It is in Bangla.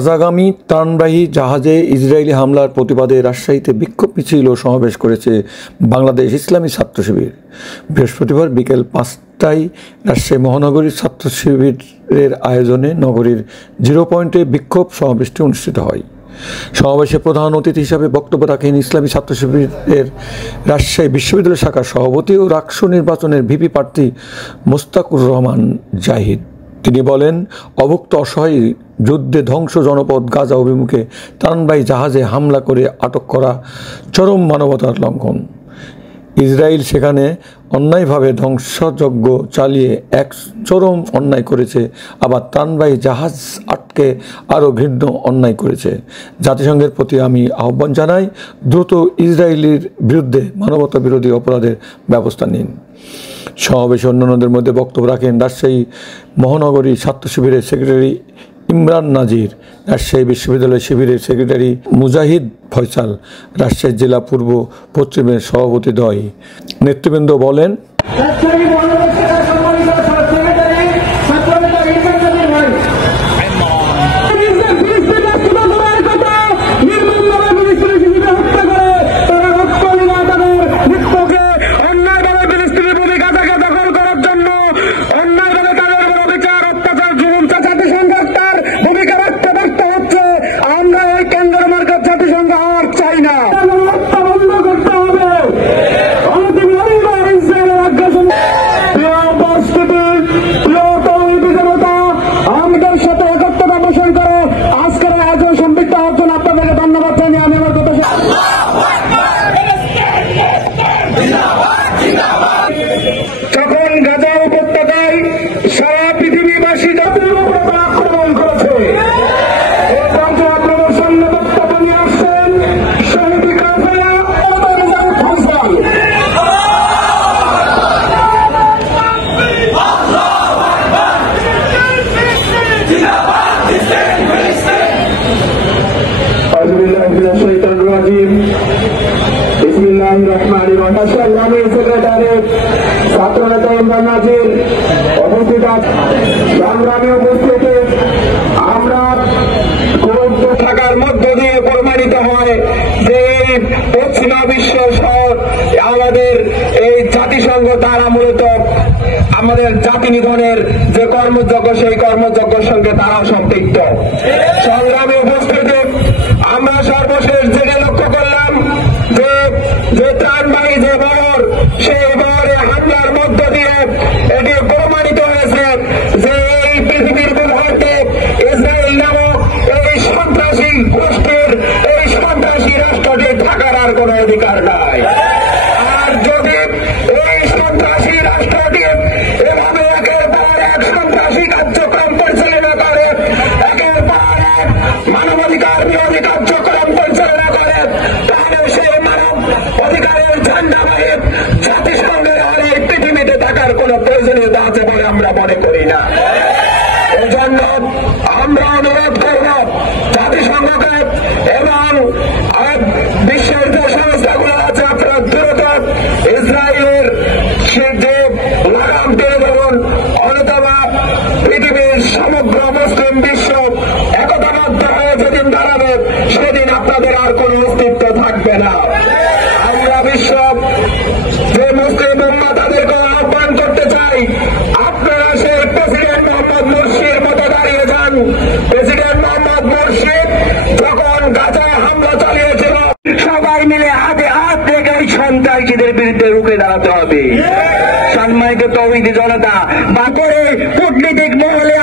গাজাগামী ত্রাণবাহী জাহাজে ইসরায়েলি হামলার প্রতিবাদে রাজশাহীতে বিক্ষোভ মিছিল ও সমাবেশ করেছে বাংলাদেশ ইসলামী ছাত্র শিবির। বৃহস্পতিবার বিকেল 5টায় রাজশাহী মহানগরীর ছাত্র শিবিরের আয়োজনে নগরীর 0 পয়েন্টে বিক্ষোভ সমাবেশটি অনুষ্ঠিত হয়। সমাবেশে প্রধান অতিথি হিসাবে বক্তব্য রাখেন ইসলামী ছাত্র শিবিরের রাজশাহী বিশ্ববিদ্যালয় শাখার সভাপতি ও রাকসু নির্বাচনের ভিপি প্রার্থী মোস্তাকুর রহমান জাহিদ। তিনি বলেন, অভুক্ত অসহায় যুদ্ধে ধ্বংস জনপদ গাজা অভিমুখে ত্রাণবাহী জাহাজে হামলা করে আটক করা চরম মানবতার লঙ্ঘন। ইসরায়েল সেখানে অন্যায়ভাবে ধ্বংসযজ্ঞ চালিয়ে এক চরম অন্যায় করেছে, আবার ত্রাণবাহী জাহাজ আটকে আরও ঘৃণ্য অন্যায় করেছে। জাতিসংঘের প্রতি আমি আহ্বান জানাই, দ্রুত ইসরায়েলের বিরুদ্ধে মানবতা বিরোধী অপরাধের ব্যবস্থা নিন। সমাবেশে অন্যান্যদের মধ্যে বক্তব্য রাখেন রাজশাহী মহানগরী ছাত্র শিবিরের সেক্রেটারি ইমরান নাজির, রাজশাহী বিশ্ববিদ্যালয় শিবিরের সেক্রেটারি মুজাহিদ ফয়সাল, রাজশাহী জেলা পূর্ব পশ্চিমের সভাপতিদ্বয় নেতৃবৃন্দ বলেন, যখন গাজা উপত্যকায় সারা পৃথিবীবাসী জাতির উপর আক্রমণ করেছে, আক্রমণ সামনে বক্তব্য নিয়ে আসছেন শহীদ ফয়সাল। সংগ্রামী সেক্রেটারি ছাত্রনেতা ইমরান নাজির উপস্থিত সংগ্রামী উপস্থিতি, আমরা খুব থাকার মধ্য দিয়ে প্রমাণিত হয় যে এই পশ্চিমা বিশ্ব সহ আমাদের এই জাতিসংঘ তারা মূলত আমাদের জাতি নিধনের যে কর্মযজ্ঞ, সেই কর্মযজ্ঞের সঙ্গে তারা সম্পৃক্ত। সংগ্রামী উপস্থিতি, আমরা সর্বশেষ যেটা লক্ষ্য করলাম যে ত্রাণবাহী যে বহর, সেই বহরে হামলার মধ্য দিয়ে এটি প্রমাণিত হয়েছে যে এই পৃথিবীর বুকে ইসরায়েল নামক এই সন্ত্রাসী গোষ্ঠীর, এই সন্ত্রাসী রাষ্ট্রটির থাকার আর কোন অধিকার নাই। আর যদি এই সন্ত্রাসী রাষ্ট্রটি এভাবে একের পর এক সন্ত্রাসী কার্যক্রম পরিচালনা করে, একের পর এক মানবাধিকার বিরোধী কার্যক্রম পরিচালনা করে, তাহলে সেই মানব অধিকারের ঝান্ডাবাহী জাতিসংঘের আর এই পৃথিবীতে থাকার কোন প্রয়োজনীয়তা আছে বলে আমরা মনে করি না। এজন্য আমরা অনুরোধ করব জাতিসংঘকে এবং বিশ্বের যে সংস্থাগুলো আছে, আপনারা দ্রুত ইসরায়েলের যে লাগাম টেনে দেবেন, অন্যতম পৃথিবীর সমগ্র মুসলিম বিশ্ব একতাবদ্ধ হয়ে যেদিন দাঁড়াবে, সেদিন আপনাদের আর কোন অস্তিত্ব থাকবে না। আমরা বিশ্ব যে মুসলিম উম্মাহ তাদেরকে আহ্বান করতে চাই, আপনারা সেই প্রেসিডেন্ট মোহাম্মদ মুরসির মতো দাঁড়িয়ে যান। প্রেসিডেন্ট মোহাম্মদ মুরসিদ যখন গাজায় হামলা চালিয়েছিল, সবাই মিলে হাতে হাত রেখে এই সন্ত্রাসীদের বিরুদ্ধে রুখে দাঁড়াতে হবে। সম্মানিত তৌহিদি জনতা, বা করে কূটনীতিক মহলে